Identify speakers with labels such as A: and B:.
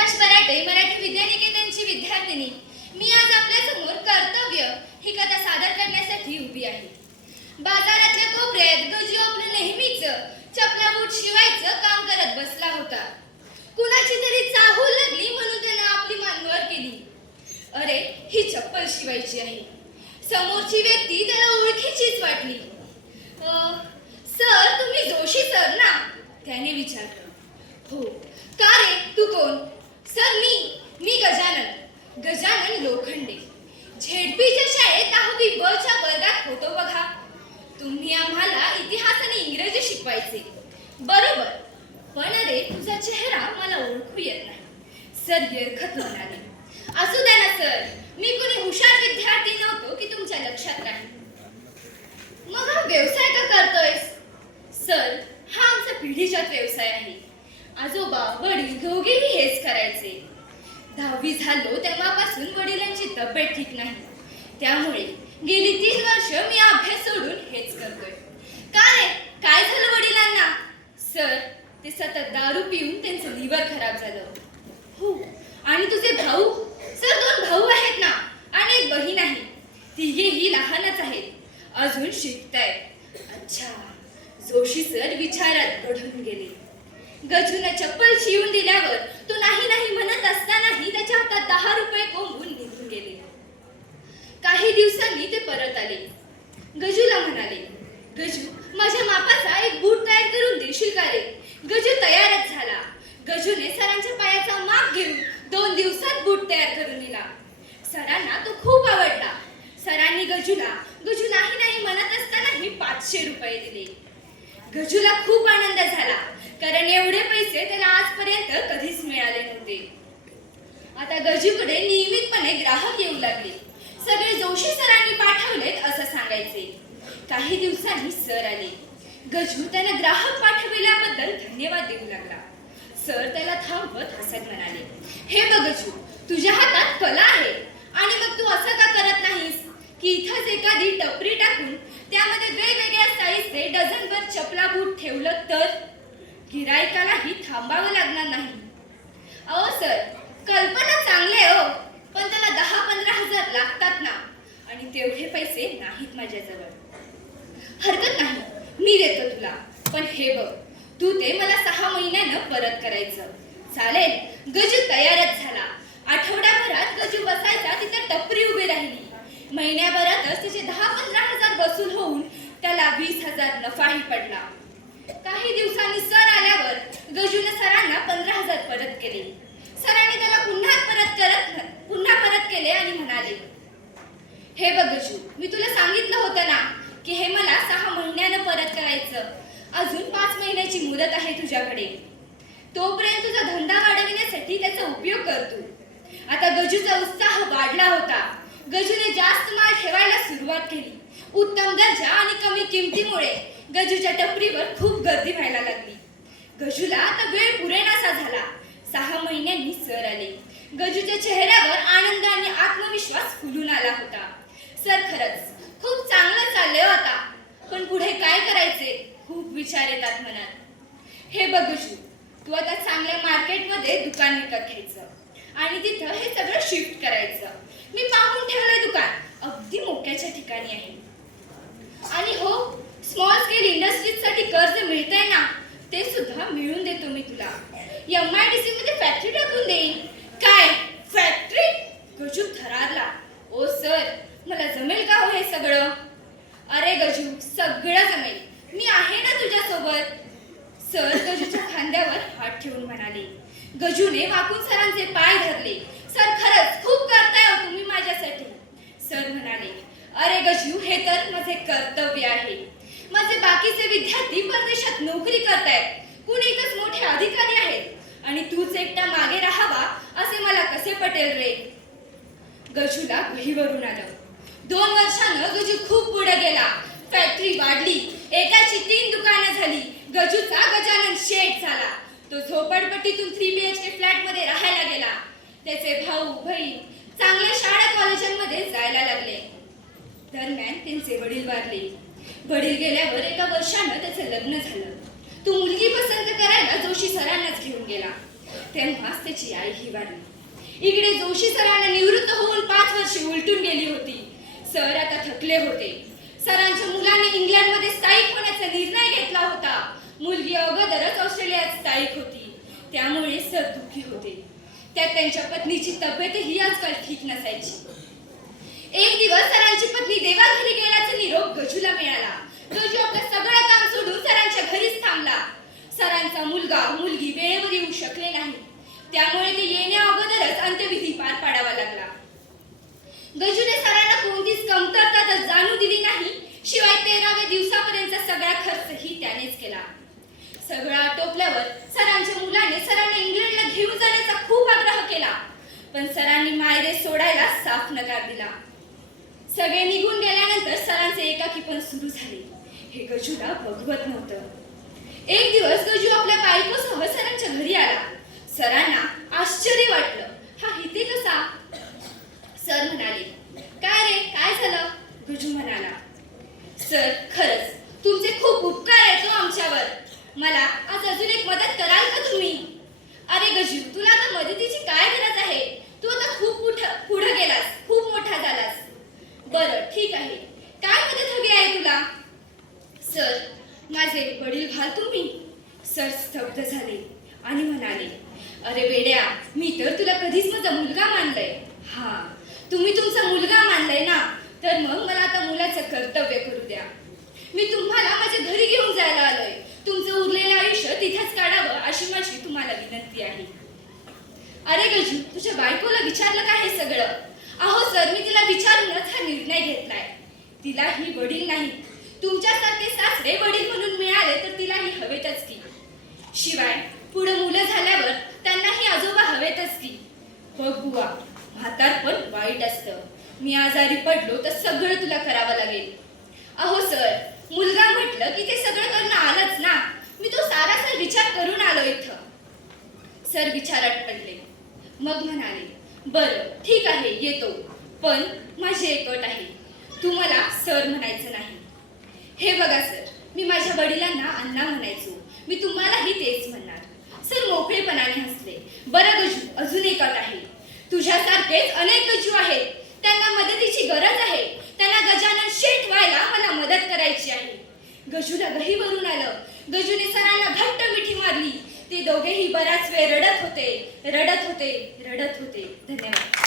A: सुभाष बराटे मराठी विद्यानिकेतनची विद्यार्थिनी. मी आज आपल्यासमोर कर्तव्य ही कथा सादर करण्यासाठी उभी आहे. बाजारातल्या कोपऱ्यात गजू आपलं नेहमीच चपला बूट शिवायचं काम करत बसला होता. कुणाची तरी चाहूल लागली म्हणून त्यानं आपली मानवर केली. अरे ही चप्पल शिवायची आहे. समोरची व्यक्ती त्याला ओळखीचीच वाटली. सर तुम्ही जोशी सर ना? त्याने विचारलं. हो. का रे? तू कोण? सर मी मी गजानन गजानन लोखंडे. झेडपीच्या शाळेत दहावी बच्या वर्गात होतो बघा. तुम्ही आम्हाला इतिहास आणि इंग्रजी शिकवायचे. बरोबर. पण अरे तुझा चेहरा मला ओळखू येत नाही. सर येरखत म्हणाले असू द्या ना सर. मी कोणी हुशार विद्यार्थी नव्हतो की तुमच्या लक्षात राहील. मग हा व्यवसाय का करतोयस? सर हा आमचा पिढीजात व्यवसाय आहे. आजोबा वडील दोघेही हेच करायचे. दहावी झालो तेव्हापासून वडिलांची तब्येत ठीक नाही. त्यामुळे गेली तीन वर्ष मी अभ्यास सोडून हेच करतोय. का रे? काय झालं वडिलांना? सर ते सतत दारू पिऊन त्यांचं लिव्हर खराब झालं. हो आणि तुझे भाऊ? सर दोन भाऊ आहेत ना आणि एक बहीण आहे. तिघेही लहानच आहेत. अजून शिकतायत. अच्छा जोशी सर विचारात घडून गेले. गजून चप्पल शिवून दिल्यावर तो नाही नाही म्हणत असतानाही त्याच्या हातात दहा रुपये कोंबून निघून गेले. काही दिवसांनी ते परत आले. गजूला म्हणाले गजू माझ्या मापाचा एक बूट तयार करून देशील का रे? गजू तयारच झाला. गजूने सरांच्या पायाचा माप घेऊन दोन दिवसात बूट तयार करून दिला. सरांना तो खूप आवडला. सरांनी गजूला गजू नाही नाही म्हणत असतानाही पाचशे रुपये दिले. गजूला खूप आनंद कारण एवढे पैसे त्याला आजपर्यंत कधीच मिळाले नव्हते. आता गजूकडे नियमितपणे ग्राहक येऊ लागले. सगळे जोशी सरांनी पाठवलेत असं सांगायचे. काही दिवसांनी सर आले. गजू त्याला ग्राहक पाठविल्याबद्दल धन्यवाद देऊ लागला. सर त्याला थांबवत हसत म्हणाले हे बघ गजू तुझ्या हातात कला आहे. आणि मग तू असं का करत नाहीस? की इथंच एखादी टपरी टाकून त्यामध्ये वेगवेगळ्या साईजचे डझनभर चपला बूट ठेव. गिरायकालाही थांबावं लागणार नाही. अहो सर कल्पना चांगली आहे हो पण त्याला दहा पंधरा हजार लागतात ना. आणि तेवढे पैसे नाहीत माझ्याजवळ. हरकत नाही मी देतो तुला. पण हे बघ तू ते मला सहा महिन्यानं परत करायचं. चालेल? गजू तयारच झाला. आठवड्याभरात गजू बसायचा तिथे टपरी उभी राहिली. महिन्याभरातच तिचे दहा पंधरा हजार वसूल होऊन त्याला वीस हजार नफाही पडला. काही दिवसांनी सर आल्यावर गजूने सरांना पंधरा हजार परत केले. सरांनी त्याला पुन्हा परत करत पुन्हा परत केले आणि म्हणाले हे बघ गजू मी तुला सांगितलं होतं ना की हे मला सहा महिन्यानं परत करायचं. अजून पाच महिन्याची मुदत आहे तुझ्याकडे. तोपर्यंत तुझा धंदा वाढविण्यासाठी त्याचा उपयोग करतो आता गजूचा उत्साह वाढला होता. गजूने जास्त माल ठेवायला सुरुवात केली. उत्तम दर्जा आणि कमी किमतीमुळे गजूच्या टपरीवर खूप गर्दी व्हायला लागली. गजूला आता वेळ पुरेनासा झाला. सहा महिन्यांनी सर आले. गजूच्या चेहऱ्यावर आनंद आणि आत्मविश्वास फुलून आला होता. सर खरंच खूप चांगलं चाललंय होता पण पुढे काय करायचे? खूप विचार येतात मनात. हे बघू तू आता चांगल्या मार्केटमध्ये दुकान विकत घ्यायचं. आणि तिथं हे सगळं शिफ्ट करायचं. मी पाहून ठेवलंय दुकान. अगदी मोक्याच्या ठिकाणी आहे. आणि हो स्मॉल स्केल इंडस्ट्रीजसाठी कर्ज मिळतंय ना ते सुद्धा मिळून देतो मी तुला. एम आय डी सी मध्ये फॅक्टरी टाकून देईन. काय? फॅक्टरी गजू थरारला. ओ सर मला जमेल का हो हे सगळं? अरे गजू सगळं जमेल. मी आहे ना तुझ्यासोबत. सर गजूच्या खांद्यावर हात ठेवून म्हणाले. गजूने वाकून सरांचे पाय धरले. सर खरंच खूप करताय हो तुम्ही माझ्यासाठी. सर म्हणाले अरे गजू हे तर माझे कर्तव्य आहे. माझे बाकीचे विद्यार्थी परदेशात नोकरी करतायत. कुणी एकच मोठे अधिकारी आहेत. आणि तूच एकटा मागे राहावा असे मला कसे पटेल रे? गजूला वहीवरून आलं. दोन वर्षानं गजू खूप पुढे गेला. फॅक्टरी वाढली. एकाची तीन दुकानं झाली. गजूचा गजानन शेठ झाला. तो झोपडपट्टीतून थ्री बी एच के फ्लॅटमध्ये राहायला गेला. त्याचे भाऊ बहीण चांगल्या शाळा कॉलेजांमध्ये जायला लागले. दरम्यान त्यांचे वडील वारले. वडील गेल्यावर एका वर्षानं त्याचं लग्न झालं. तो मुलगी पसंत करायला जोशी सरांनाच घेऊन गेला. तेव्हाच त्याची आई ही वारली. इकडे जोशी सरांना निवृत्त होऊन पाच वर्षे उलटून गेली होती. सर आता थकले होते. सरांच्या मुलाने इंग्लंडमध्ये स्थायिक होण्याचा निर्णय घेतला होता. मुलगी अगोदरच ऑस्ट्रेलियात स्थायिक होती. त्यामुळे सर दुःखी होते. त्यात त्यांच्या पत्नीची तब्येतही आजकाल ठीक नसायची. एक दिवस सरांची पत्नी देवाघरी गेल्याचा निरोप गजूला मिळाला. गजू आपलं सगळं काम सोडून सरांच्या घरीच थांबला. सरांचा मुलगा मुलगी वेळेवर येऊ शकले नाही. त्यामुळे ते येण्या अगोदरच अंत्यविधी पार पाडावा लागला. गजूने सरांना कोणतीच कमतरता तर जाणू दिली नाही शिवाय तेराव्या दिवसापर्यंतचा सगळा खर्चही त्यानेच केला. सगळा आटोपल्यावर सरांच्या मुलाने सरांना इंग्लिश घेऊन जाण्याचा खूप आग्रह केला. पण सरांनी मायदे सोडायला साफ नकार दिला. सगळे निघून गेल्यानंतर सरांचे एकाकीपण सुरू झाले. हे गजूला बघवत नव्हतं. एक दिवस गजू आपल्या बायकोसह सरांच्या घरी आला. सरांना आश्चर्य वाटलं. हा इथे कसा? सर म्हणाले काय रे काय झालं? गजू म्हणाला सर खरंच तुमचे खूप उपकार आहेत हो आमच्यावर. मला आज अजून एक मदत कराल का तुम्ही? अरे गजू तुला आता मदतीची काय गरज आहे? तू आता खूप पुढं पुढे गेलास खूप मोठा झालास. बरं ठीक आहे. काय मदत हवी आहे तुला? सर माझे वडील भाल तुम्ही सर स्तब्ध झाले आणि म्हणाले अरे वेड्या मी तर तुला कधीच माझा मुलगा मानलंय. हा तुम्ही तुमचा मुलगा मानलाय ना? तर मग मला आता मुलाचं कर्तव्य करू द्या. मी तुम्हाला माझ्या घरी घेऊन जायला आलोय तुमचं उरलेलं आयुष्य तिथेच काढावं अशी माझी तुम्हाला विनंती आहे. अरे गजू तुझ्या बायकोला विचारलं का हे सगळं? अहो सर मी तिला विचारूनच हा निर्णय घेतलाय. तिला ही वडील नाही तुमच्यासारखे सासरे वडील म्हणून मिळाले तर तिलाही हवेतच की. शिवाय पुढे मुलं झाल्यावर त्यांना ही आजोबा हवेतच की. बघ बुवा म्हातारपण वाईट असतं. मी आजारी पडलो तर सगळं तुला करावं लागेल. अहो सर मुलगा म्हटलं की ते सगळं करणं आलंच ना. मी तो सारासा विचार करून आलो इथं. सर विचारात पडले. मग म्हणाले बरं ठीक आहे येतो. पण माझी एक अट आहे. तू मला सर म्हणायचं नाही. हे बघा सर मी माझ्या वडिलांना अण्णा म्हणायचो. मी तुम्हालाही तेच म्हणणार. सर मोकळेपणाने हसले. बरं गजू अजून एक अट आहे. तुझ्यासारखेच अनेक गजू आहेत. त्यांना मदतीची गरज आहे. त्यांना गजानन शेठ व्हायला मला मदत करायची आहे. गजूला गहीवरून आलं. गजूने सरांना घट्ट मिठी मारली. ते दोघेही बराच वेळ रडत होते. रडत होते. रडत होते. धन्यवाद.